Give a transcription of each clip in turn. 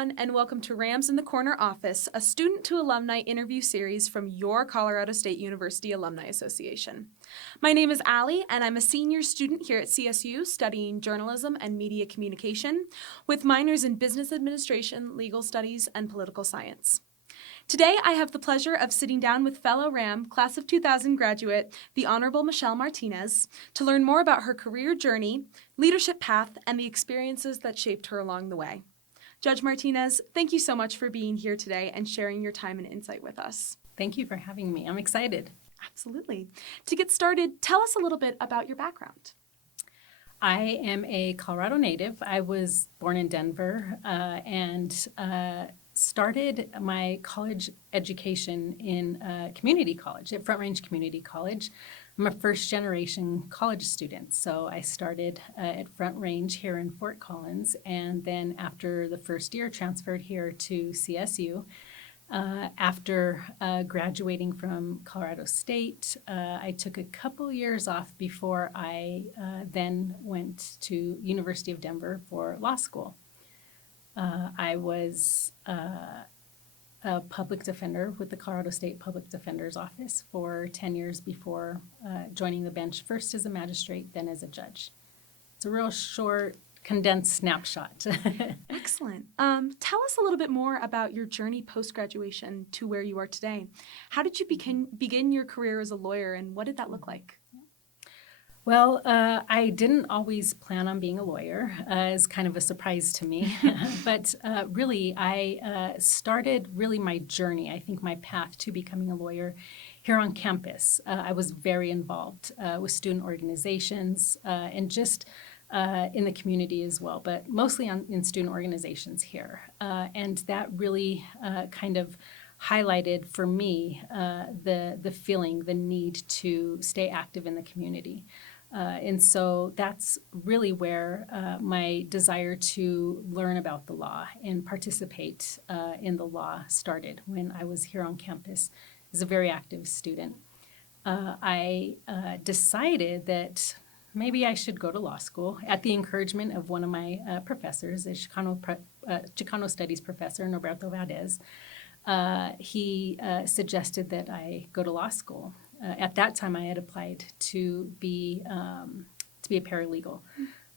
everyone, and welcome to Rams in the Corner Office, a student-to-alumni interview series from your Colorado State University Alumni Association. My name is Allie, and I'm a senior student here at CSU studying journalism and media communication with minors in business administration, legal studies, and political science. Today, I have the pleasure of sitting down with fellow RAM Class of 2000 graduate, the Honorable Michelle Martinez, to learn more about her career journey, leadership path, and the experiences that shaped her along the way. Judge Martinez, thank you so much for being here today and sharing your time and insight with us. Thank you for having me. I'm excited. Absolutely. To get started, tell us a little bit about your background. I am a Colorado native. I was born in Denver and started my college education in community college, at Front Range Community College. I'm a first-generation college student, so I started at Front Range here in Fort Collins, and then after the first year transferred here to CSU. After graduating from Colorado State, I took a couple years off before I then went to University of Denver for law school. I was a public defender with the Colorado State Public Defender's Office for 10 years before joining the bench, first as a magistrate, then as a judge. It's a real short, condensed snapshot. Excellent. Tell us a little bit more about your journey post-graduation to where you are today. How did you begin your career as a lawyer, and what did that look like? Well, I didn't always plan on being a lawyer. It's kind of a surprise to me. But really, I started my journey, I think my path to becoming a lawyer here on campus. I was very involved with student organizations and just in the community as well, but mostly in student organizations here. And that really kind of highlighted for me the feeling, the need to stay active in the community. And so that's really where my desire to learn about the law and participate in the law started when I was here on campus as a very active student. I decided that maybe I should go to law school at the encouragement of one of my professors, a Chicano Studies professor, Norberto Valdez. He suggested that I go to law school. At that time, I had applied to be a paralegal.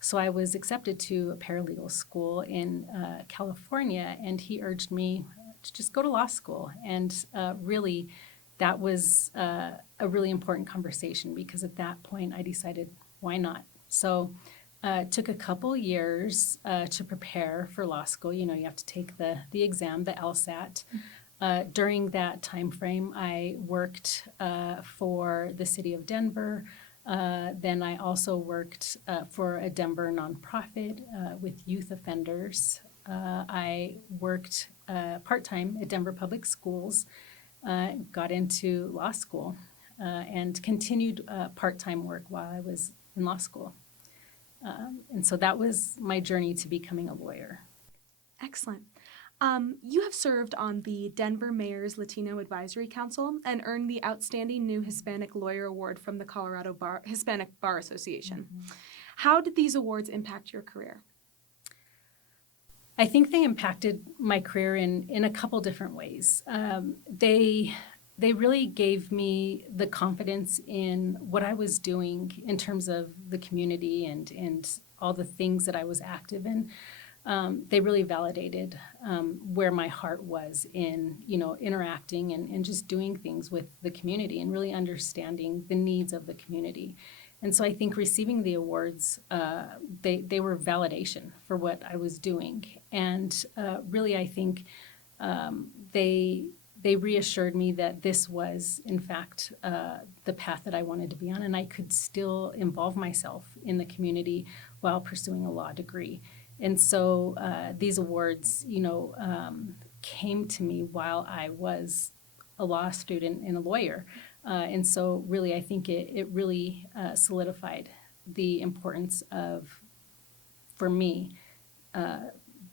So I was accepted to a paralegal school in California, and he urged me to just go to law school. And really, that was a really important conversation because at that point, I decided, why not? So it took a couple years to prepare for law school. You know, you have to take the exam, the LSAT. During that time frame, I worked for the city of Denver. Then I also worked for a Denver nonprofit with youth offenders. I worked part-time at Denver Public Schools, got into law school, and continued part-time work while I was in law school. And so that was my journey to becoming a lawyer. Excellent. You have served on the Denver Mayor's Latino Advisory Council and earned the Outstanding New Hispanic Lawyer Award from the Colorado Hispanic Bar Association. Mm-hmm. How did these awards impact your career? I think they impacted my career in a couple different ways. They really gave me the confidence in what I was doing in terms of the community and all the things that I was active in. They really validated where my heart was in, interacting and just doing things with the community and really understanding the needs of the community. And so I think receiving the awards, they were validation for what I was doing. And really, I think they reassured me that this was, in fact, the path that I wanted to be on, and I could still involve myself in the community while pursuing a law degree. And so these awards, came to me while I was a law student and a lawyer. And so really, I think it really solidified the importance of, for me,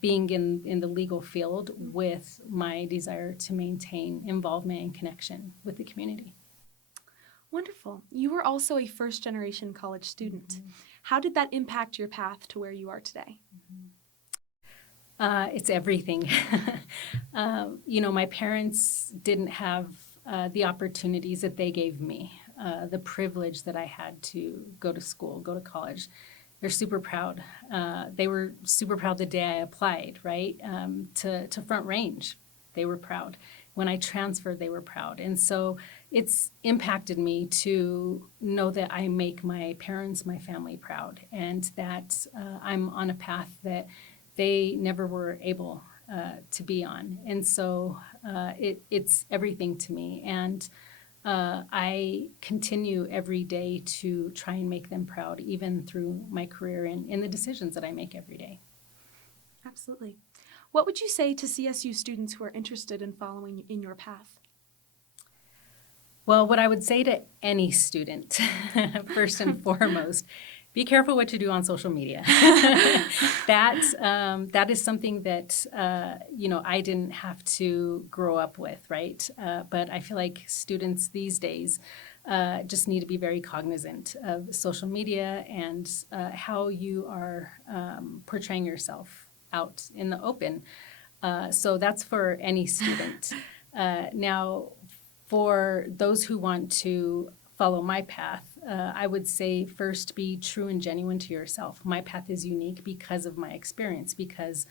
being in the legal field with my desire to maintain involvement and connection with the community. Wonderful. You were also a first-generation college student. Mm-hmm. How did that impact your path to where you are today? It's everything. My parents didn't have the opportunities that they gave me, the privilege that I had to go to school, go to college. They're super proud. They were super proud the day I applied, right, to Front Range. They were proud. When I transferred, they were proud. And so it's impacted me to know that I make my parents, my family proud, and that I'm on a path that they never were able to be on. And so it's everything to me. And I continue every day to try and make them proud, even through my career and in the decisions that I make every day. Absolutely. What would you say to CSU students who are interested in following in your path? Well, what I would say to any student, first and foremost, be careful what you do on social media. That is something that I didn't have to grow up with, right? But I feel like students these days just need to be very cognizant of social media and how you are portraying yourself out in the open. So that's for any student. Now, for those who want to follow my path, I would say first be true and genuine to yourself. My path is unique because of my experience, because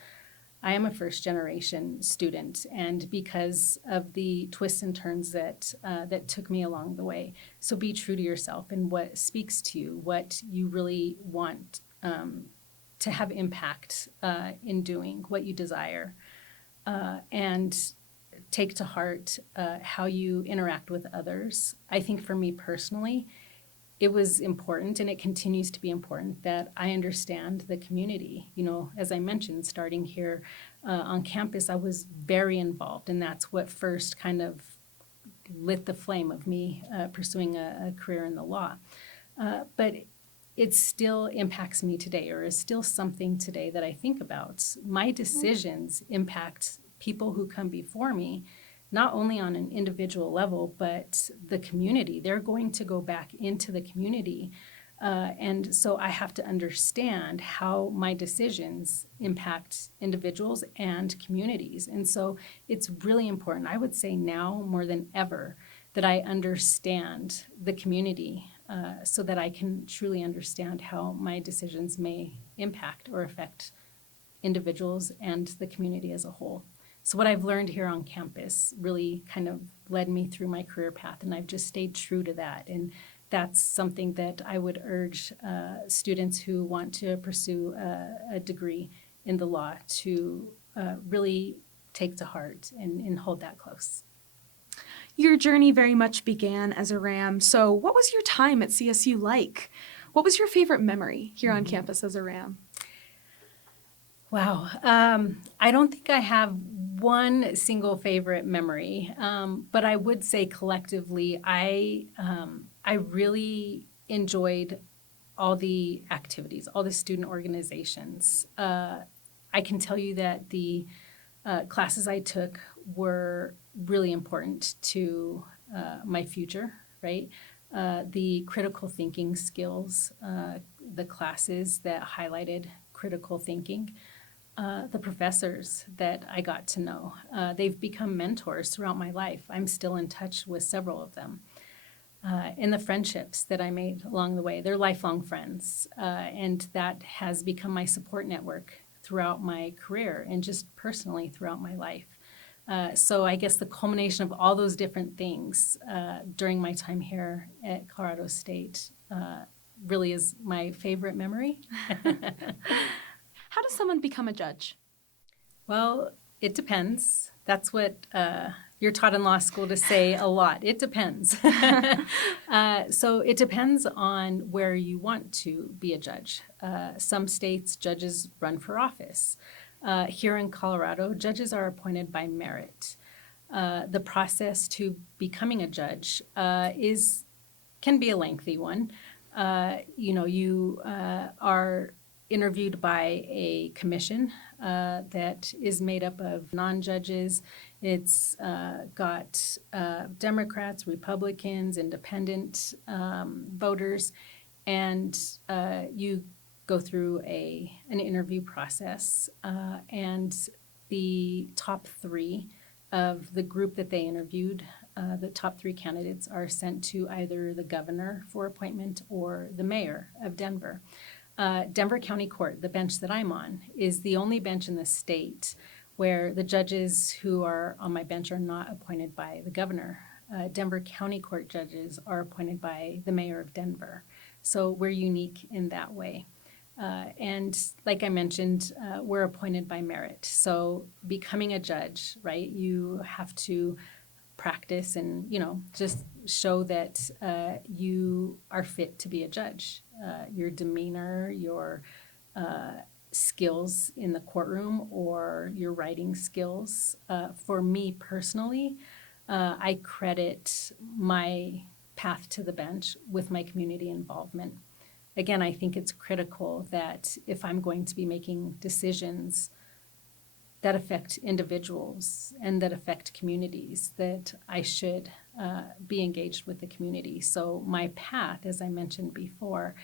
I am a first generation student, and because of the twists and turns that took me along the way. So be true to yourself and what speaks to you, what you really want to have impact in doing, what you desire, and take to heart how you interact with others. I think for me personally, it was important, and it continues to be important, that I understand the community. As I mentioned, starting here on campus, I was very involved, and that's what first kind of lit the flame of me pursuing a career in the law. But it still impacts me today, or is still something today that I think about. My decisions impact people who come before me, not only on an individual level, but the community. They're going to go back into the community. And so I have to understand how my decisions impact individuals and communities. And so it's really important, I would say now more than ever, that I understand the community so that I can truly understand how my decisions may impact or affect individuals and the community as a whole. So what I've learned here on campus really kind of led me through my career path, and I've just stayed true to that. And that's something that I would urge students who want to pursue a degree in the law to really take to heart and hold that close. Your journey very much began as a RAM. So what was your time at CSU like? What was your favorite memory here on campus as a RAM? Wow. I don't think I have one single favorite memory, but I would say collectively, I really enjoyed all the activities, all the student organizations. I can tell you that the classes I took were really important to my future, right? The critical thinking skills, the classes that highlighted critical thinking, the professors that I got to know. They've become mentors throughout my life. I'm still in touch with several of them. And the friendships that I made along the way, they're lifelong friends. And that has become my support network throughout my career and just personally throughout my life. So I guess the culmination of all those different things during my time here at Colorado State really is my favorite memory. How does someone become a judge? Well, it depends. That's what you're taught in law school to say a lot. It depends. So it depends on where you want to be a judge. Some states, judges run for office. Here in Colorado, judges are appointed by merit. The process to becoming a judge can be a lengthy one. You are interviewed by a commission that is made up of non-judges. It's got Democrats, Republicans, independent voters, and you go through an interview process, and the top three of the group that they interviewed, the top three candidates are sent to either the governor for appointment or the mayor of Denver. Denver County Court, the bench that I'm on, is the only bench in the state where the judges who are on my bench are not appointed by the governor. Denver County Court judges are appointed by the mayor of Denver. So we're unique in that way. And like I mentioned, we're appointed by merit. So becoming a judge, right, you have to practice and, just show that you are fit to be a judge. Your demeanor, your skills in the courtroom, or your writing skills. For me personally, I credit my path to the bench with my community involvement. Again, I think it's critical that if I'm going to be making decisions that affect individuals and that affect communities, that I should be engaged with the community. So my path, as I mentioned before,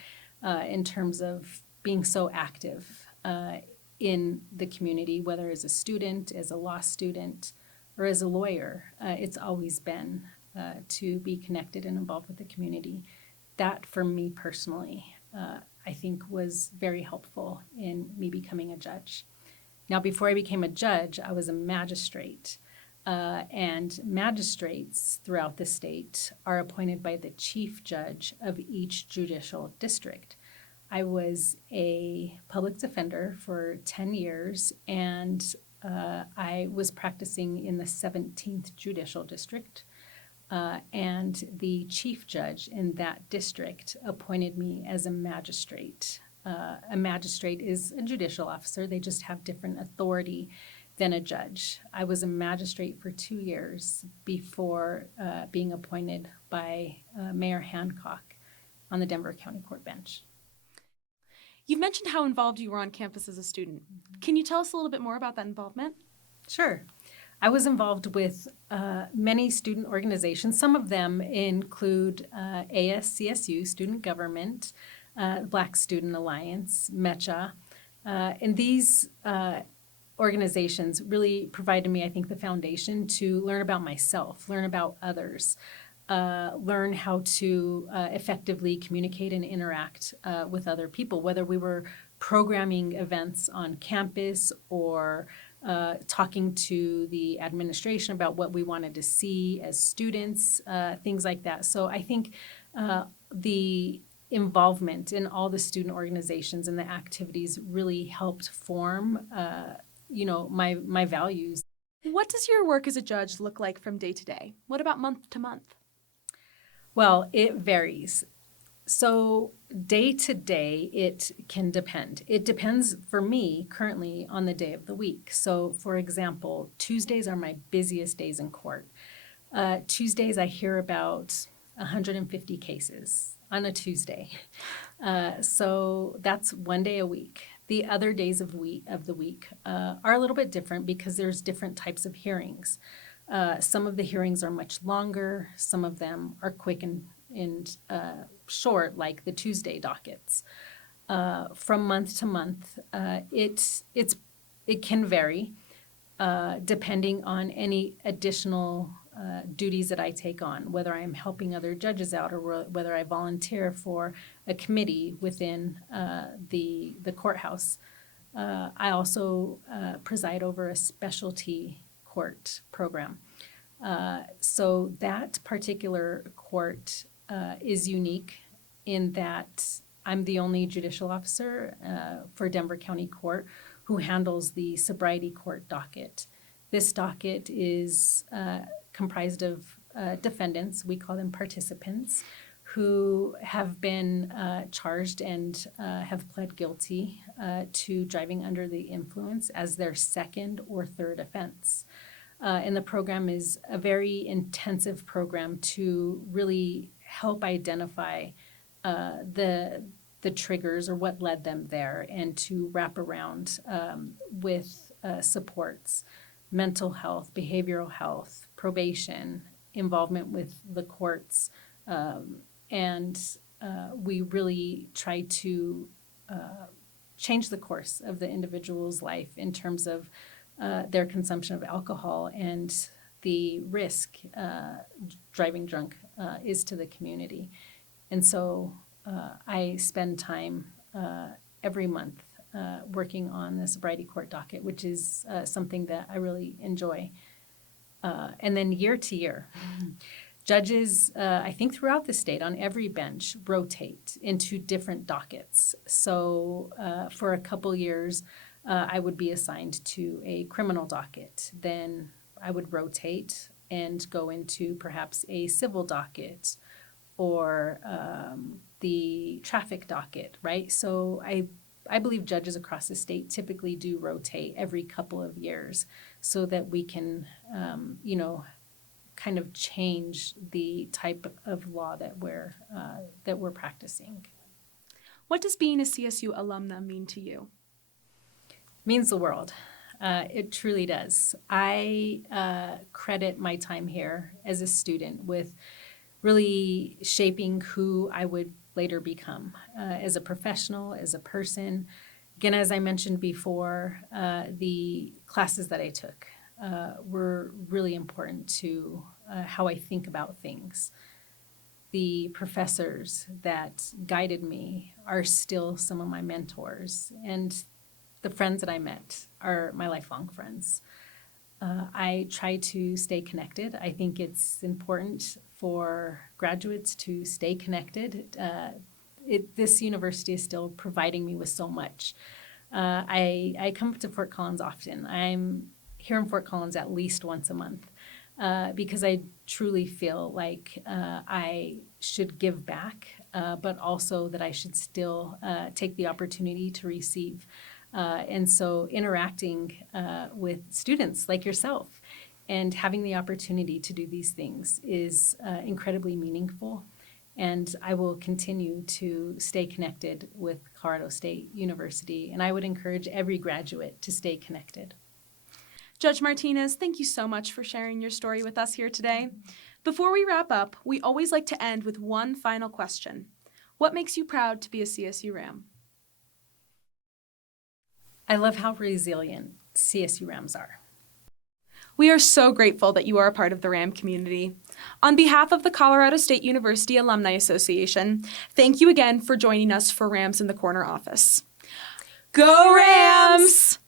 in terms of being so active in the community, whether as a student, as a law student, or as a lawyer, it's always been to be connected and involved with the community. That, for me personally, I think was very helpful in me becoming a judge. Now, before I became a judge, I was a magistrate. And magistrates throughout the state are appointed by the chief judge of each judicial district. I was a public defender for 10 years, and I was practicing in the 17th Judicial District. And the chief judge in that district appointed me as a magistrate. A magistrate is a judicial officer. They just have different authority than a judge. I was a magistrate for 2 years before being appointed by Mayor Hancock on the Denver County Court bench. You've mentioned how involved you were on campus as a student. Can you tell us a little bit more about that involvement? Sure. I was involved with many student organizations. Some of them include ASCSU, Student Government, Black Student Alliance, MECHA. And these organizations really provided me, I think, the foundation to learn about myself, learn about others, learn how to effectively communicate and interact with other people, whether we were programming events on campus or talking to the administration about what we wanted to see as students, things like that. So I think the involvement in all the student organizations and the activities really helped form, my values. What does your work as a judge look like from day to day? What about month to month? Well, it varies. So day to day, it can depend. It depends for me currently on the day of the week. So for example, Tuesdays are my busiest days in court. Tuesdays, I hear about 150 cases on a Tuesday. So that's one day a week. The other days of the week are a little bit different because there's different types of hearings. Some of the hearings are much longer. Some of them are quick and short, like the Tuesday dockets. From month to month, it can vary depending on any additional duties that I take on, whether I'm helping other judges out or whether I volunteer for a committee within the courthouse. I also preside over a specialty court program. So that particular court is unique in that I'm the only judicial officer for Denver County Court who handles the sobriety court docket. This docket is comprised of defendants, we call them participants, who have been charged and have pled guilty to driving under the influence as their second or third offense. And the program is a very intensive program to really help identify the triggers or what led them there, and to wrap around with supports, mental health, behavioral health, probation, involvement with the courts, and we really try to change the course of the individual's life in terms of their consumption of alcohol and the risk driving drunk is to the community. And so I spend time every month working on the sobriety court docket, which is something that I really enjoy. And then year to year, judges, I think throughout the state on every bench, rotate into different dockets. So for a couple years, I would be assigned to a criminal docket. Then I would rotate and go into perhaps a civil docket or the traffic docket, right? So I believe judges across the state typically do rotate every couple of years so that we can, kind of change the type of law that we're practicing. What does being a CSU alumna mean to you? Means the world. It truly does. I credit my time here as a student with really shaping who I would later become as a professional, as a person. Again, as I mentioned before, the classes that I took were really important to how I think about things. The professors that guided me are still some of my mentors, and the friends that I met are my lifelong friends. I try to stay connected. I think it's important for graduates to stay connected. This university is still providing me with so much. I come to Fort Collins often. I'm here in Fort Collins at least once a month because I truly feel like I should give back, but also that I should still take the opportunity to receive. And so interacting with students like yourself and having the opportunity to do these things is incredibly meaningful. And I will continue to stay connected with Colorado State University. And I would encourage every graduate to stay connected. Judge Martinez, thank you so much for sharing your story with us here today. Before we wrap up, we always like to end with one final question. What makes you proud to be a CSU Ram? I love how resilient CSU Rams are. We are so grateful that you are a part of the RAM community. On behalf of the Colorado State University Alumni Association, thank you again for joining us for Rams in the Corner office. Go Rams!